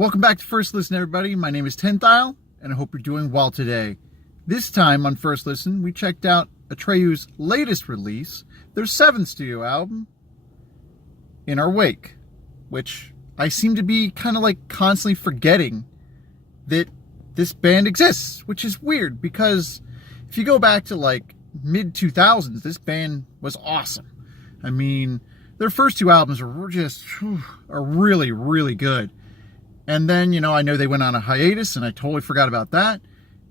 Welcome back to First Listen, everybody. My name is Tenthile, and I hope you're doing well today. This time on First Listen, we checked out Atreyu's latest release, their 7th studio album, In Our Wake, which I seem to be kind of like constantly forgetting that this band exists, which is weird because if you go back to like mid-2000s, this band was awesome. I mean, their first two albums are really, really good. And then, I know they went on a hiatus, and I totally forgot about that.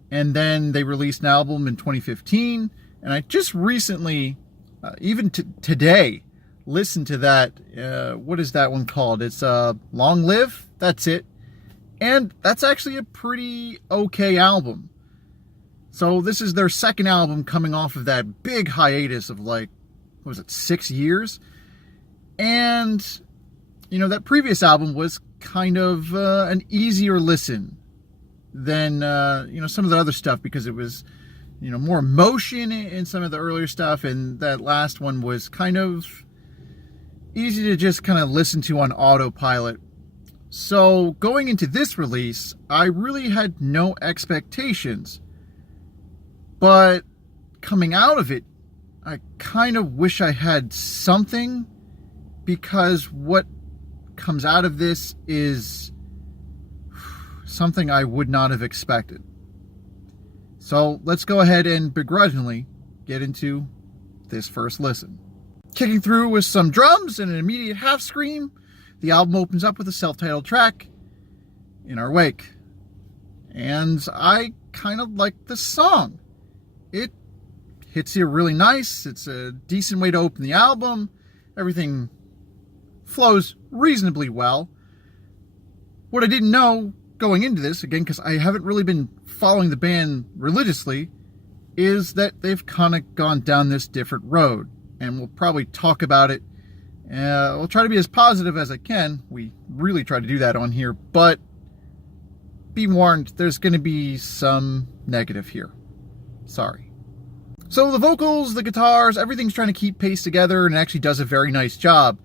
And then they released an album in 2015, and I just recently, even today, listened to that. What is that one called? It's Long Live. That's it. And that's actually a pretty okay album. So this is their second album coming off of that big hiatus of 6 years? And, that previous album was kind of an easier listen than, some of the other stuff because it was, more emotion in some of the earlier stuff. And that last one was kind of easy to just kind of listen to on autopilot. So going into this release, I really had no expectations. But coming out of it, I kind of wish I had something, because what comes out of this is something I would not have expected. So let's go ahead and begrudgingly get into this first listen. Kicking through with some drums and an immediate half scream, the album opens up with a self-titled track, In Our Wake. And I kind of like the song. It hits you really nice. It's a decent way to open the album. Everything flows reasonably well. What I didn't know going into this, again, because I haven't really been following the band religiously, is that they've kind of gone down this different road. And we'll probably talk about it. I'll try to be as positive as I can. We really try to do that on here. But be warned, there's going to be some negative here. Sorry. So the vocals, the guitars, everything's trying to keep pace together and actually does a very nice job.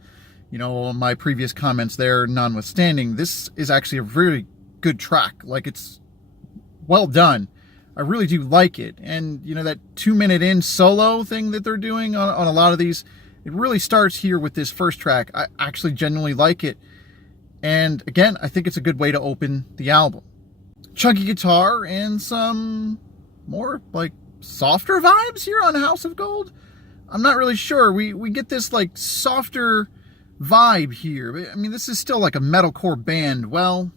My previous comments there notwithstanding, this is actually a really good track. It's well done. I really do like it. And, that 2-minute in solo thing that they're doing on a lot of these, it really starts here with this first track. I actually genuinely like it. And again, I think it's a good way to open the album. Chunky guitar and some more softer vibes here on House of Gold. I'm not really sure. We get this softer vibe here. I mean, this is still a metalcore band. Well,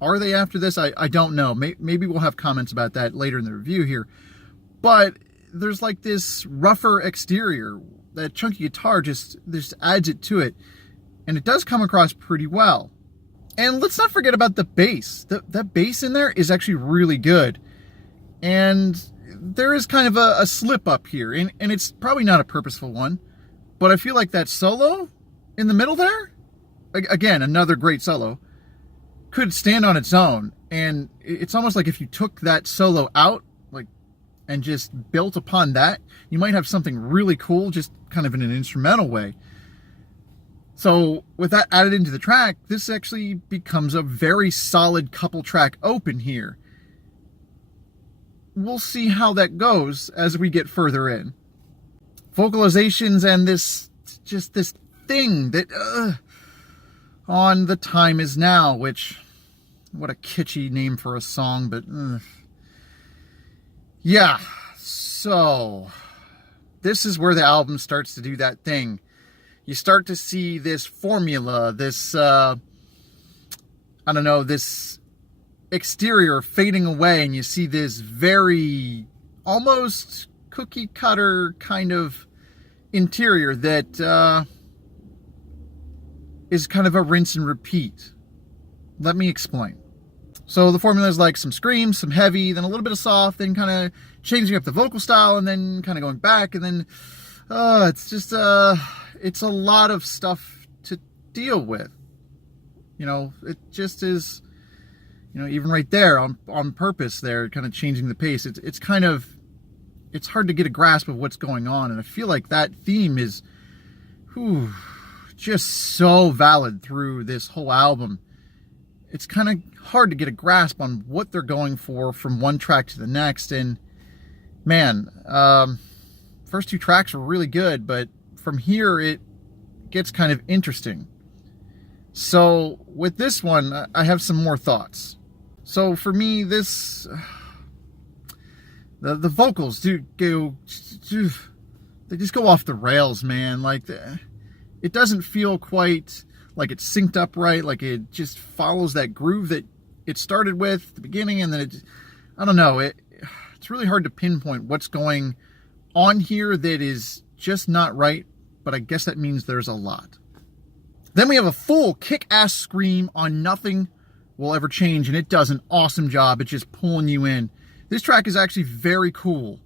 are they after this? I don't know. Maybe we'll have comments about that later in the review here. But there's this rougher exterior. That chunky guitar just adds it to it. And it does come across pretty well. And let's not forget about the bass. That bass in there is actually really good. And there is kind of a slip up here. And it's probably not a purposeful one. But I feel like that solo in the middle there, again, another great solo, could stand on its own. And it's almost like if you took that solo out, and just built upon that, you might have something really cool, just kind of in an instrumental way. So with that added into the track, this actually becomes a very solid couple track open here. We'll see how that goes as we get further in. Vocalizations and this thing that on The Time Is Now, which, what a kitschy name for a song, but yeah. So this is where the album starts to do that thing. You start to see this formula, this this exterior fading away, and you see this very almost cookie cutter kind of interior that is kind of a rinse and repeat. Let me explain. So the formula is some screams, some heavy, then a little bit of soft, then kind of changing up the vocal style, and then kind of going back, and then it's just it's a lot of stuff to deal with. It just is, even right there on purpose there, kind of changing the pace. It's hard to get a grasp of what's going on, and I feel like that theme is just so valid through this whole album. it's kind of hard to get a grasp on what they're going for from one track to the next. And man, first two tracks were really good, but from here it gets kind of interesting. So with this one, I have some more thoughts. So for me, this the vocals do go, they just go off the rails, man. Like it doesn't feel quite like it's synced up right. Like it just follows that groove that it started with at the beginning, and then I don't know. It's really hard to pinpoint what's going on here that is just not right. But I guess that means there's a lot. Then we have a full kick-ass scream on Nothing Will Ever Change, and it does an awesome job at just pulling you in. This track is actually very cool.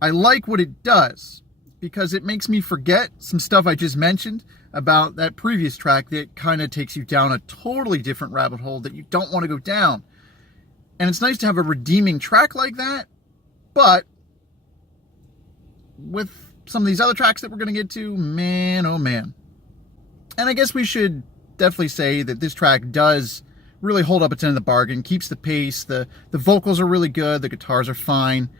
I like what it does because it makes me forget some stuff I just mentioned about that previous track that kind of takes you down a totally different rabbit hole that you don't want to go down. And it's nice to have a redeeming track like that, but with some of these other tracks that we're going to get to, man, oh man. And I guess we should definitely say that this track does really hold up its end of the bargain, keeps the pace, the vocals are really good, the guitars are fine.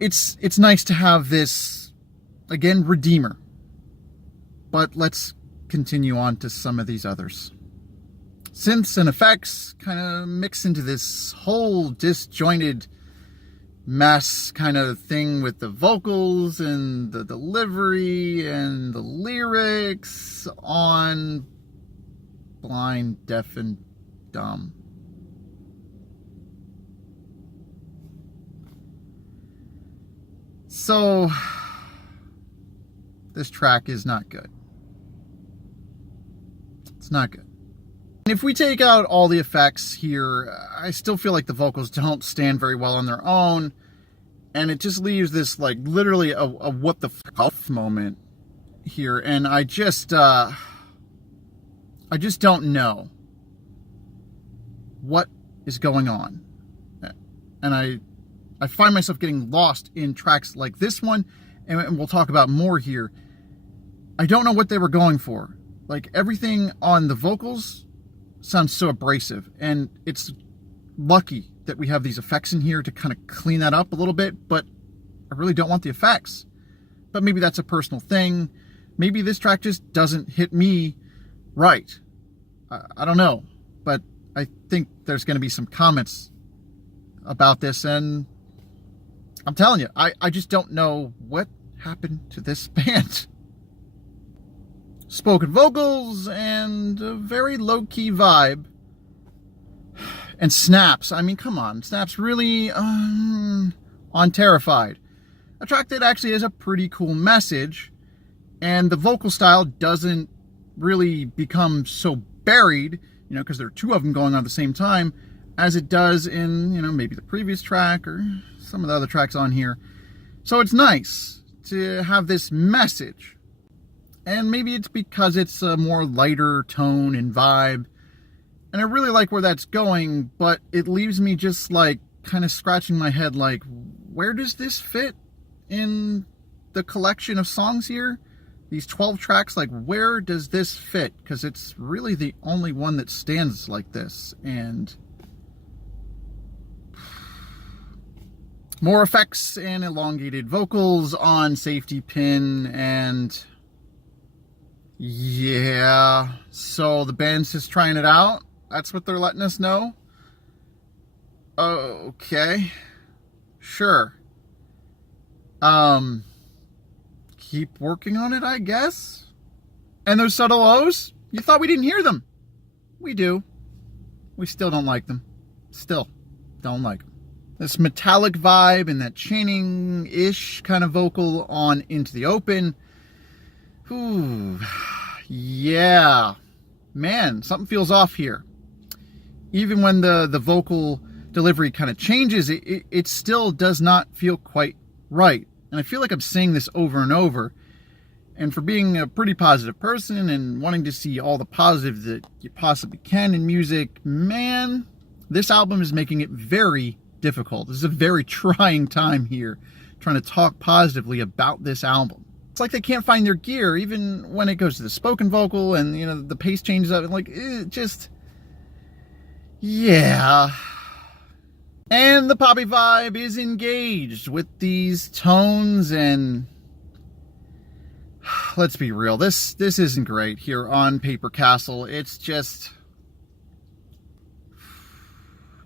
It's nice to have this, again, redeemer. But let's continue on to some of these others. Synths and effects kind of mix into this whole disjointed mess kind of thing with the vocals and the delivery and the lyrics on Blind, Deaf, and Dumb. So this track is not good. It's not good. And if we take out all the effects here, I still feel like the vocals don't stand very well on their own. And it just leaves this, like, literally a what the f*** moment here. And I just don't know what is going on. And I find myself getting lost in tracks like this one. And we'll talk about more here. I don't know what they were going for. Like, everything on the vocals sounds so abrasive, and it's lucky that we have these effects in here to kind of clean that up a little bit, but I really don't want the effects. But maybe that's a personal thing. Maybe this track just doesn't hit me right. I don't know, but I think there's going to be some comments about this, and I'm telling you, I just don't know what happened to this band. Spoken vocals and a very low-key vibe. And snaps. I mean, come on. Snaps really on Terrified. A track that actually has a pretty cool message. And the vocal style doesn't really become so buried, because there are two of them going on at the same time, as it does in, maybe the previous track or some of the other tracks on here. So it's nice to have this message. And maybe it's because it's a more lighter tone and vibe. And I really like where that's going, but it leaves me just like kind of scratching my head like, where does this fit in the collection of songs here? These 12 tracks, like, where does this fit? Because it's really the only one that stands like this. And more effects and elongated vocals on Safety Pin, and yeah, so the band's just trying it out. That's what they're letting us know. Okay. Sure. Keep working on it, I guess. And those subtle O's, you thought we didn't hear them. We do. We still don't like them. Still don't like them. This metallic vibe and that chaining-ish kind of vocal on Into the Open. Ooh, yeah. Man, something feels off here. Even when the vocal delivery kind of changes, it still does not feel quite right. And I feel like I'm saying this over and over. And for being a pretty positive person and wanting to see all the positive that you possibly can in music, man, this album is making it very difficult. This is a very trying time here, trying to talk positively about this album. It's like they can't find their gear, even when it goes to the spoken vocal and, the pace changes up. Like, it just, Yeah. And the poppy vibe is engaged with these tones, and let's be real, this isn't great here on Paper Castle. It's just,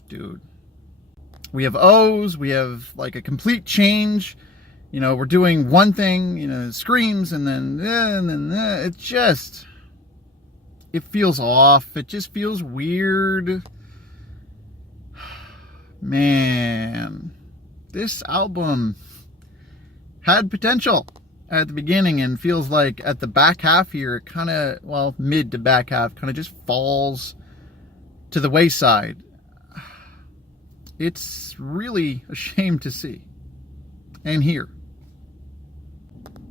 dude. We have O's, we have like a complete change. You know, we're doing one thing, you know, screams, and then it just, it feels off. It just feels weird. Man, this album had potential at the beginning, and feels like at the back half here, it kind of, well, mid to back half, kind of just falls to the wayside. It's really a shame to see and hear.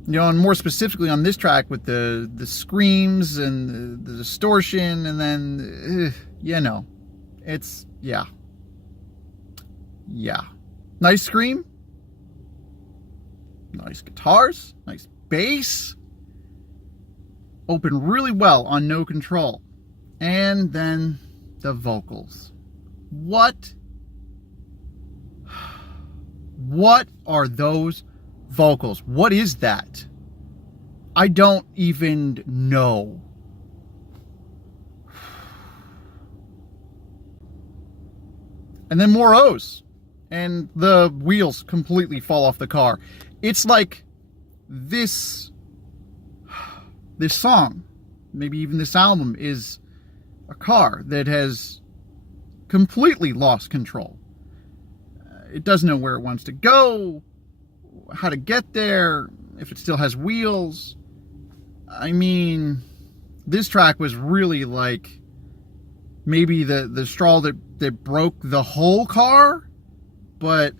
You know, and more specifically on this track with the screams and the distortion, and then, you know, it's, yeah. Yeah. Nice scream. Nice guitars. Nice bass. Open really well on No Control. And then the vocals. What are those vocals? What is that? I don't even know. And then more O's. And the wheels completely fall off the car. It's like this song, maybe even this album, is a car that has completely lost control. It doesn't know where it wants to go, how to get there, if it still has wheels. I mean, this track was really like maybe the straw that broke the whole car. But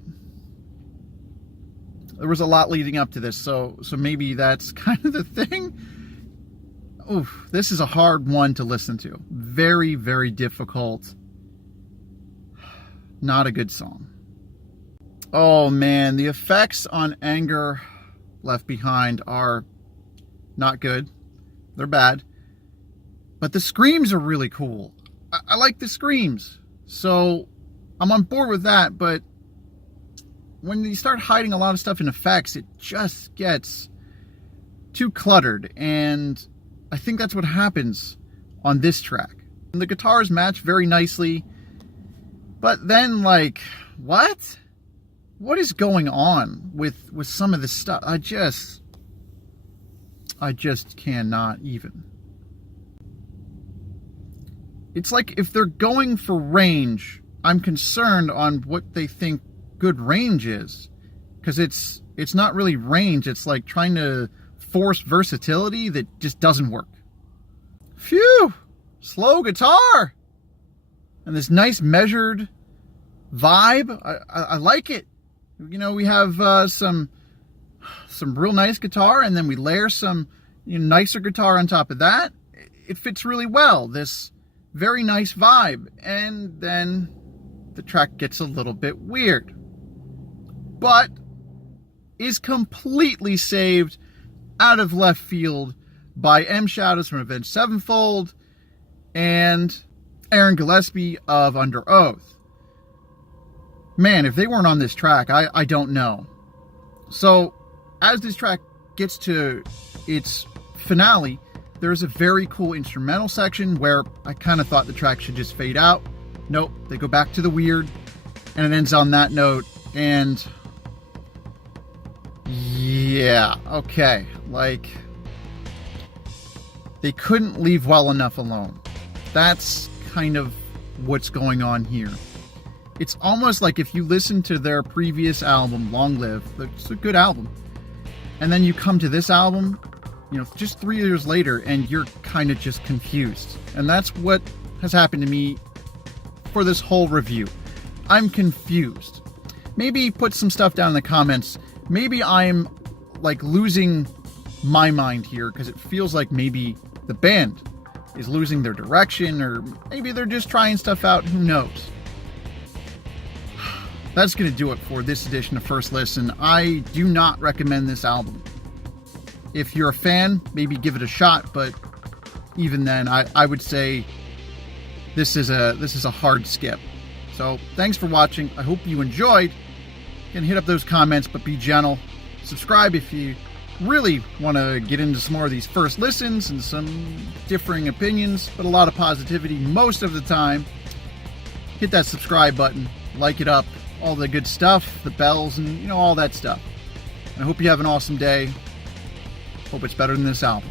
there was a lot leading up to this, so maybe that's kind of the thing. Oof, this is a hard one to listen to. Very, very difficult. Not a good song. Oh man, the effects on Anger Left Behind are not good. They're bad. But the screams are really cool. I like the screams. So I'm on board with that, but when you start hiding a lot of stuff in effects, it just gets too cluttered, and I think that's what happens on this track. And the guitars match very nicely, but then, like, what? What is going on with some of this stuff? I just cannot even. It's like if they're going for range, I'm concerned on what they think good range is, because it's not really range. It's like trying to force versatility that just doesn't work. Phew, slow guitar and this nice measured vibe. I like it. You know, we have some real nice guitar, and then we layer some nicer guitar on top of that. It fits really well, this very nice vibe, and then the track gets a little bit weird, but is completely saved out of left field by M. Shadows from Avenged Sevenfold and Aaron Gillespie of Under Oath. Man, if they weren't on this track, I don't know. So, as this track gets to its finale, there's a very cool instrumental section where I kind of thought the track should just fade out. Nope, they go back to the weird, and it ends on that note, and yeah, okay, like, they couldn't leave well enough alone. That's kind of what's going on here. It's almost like if you listen to their previous album, Long Live, it's a good album, and then you come to this album, just 3 years later, and you're kind of just confused. And that's what has happened to me for this whole review. I'm confused. Maybe put some stuff down in the comments. Maybe I'm like losing my mind here, because it feels like maybe the band is losing their direction, or maybe they're just trying stuff out. Who knows? That's going to do it for this edition of First Listen. I do not recommend this album. If you're a fan, maybe give it a shot, but even then, I would say this is a hard skip. So thanks for watching. I hope you enjoyed. You can hit up those comments, but be gentle. Subscribe if you really want to get into some more of these first listens and some differing opinions, but a lot of positivity most of the time. Hit that subscribe button, like it up, all the good stuff, the bells, and all that stuff. I hope you have an awesome day. Hope it's better than this album.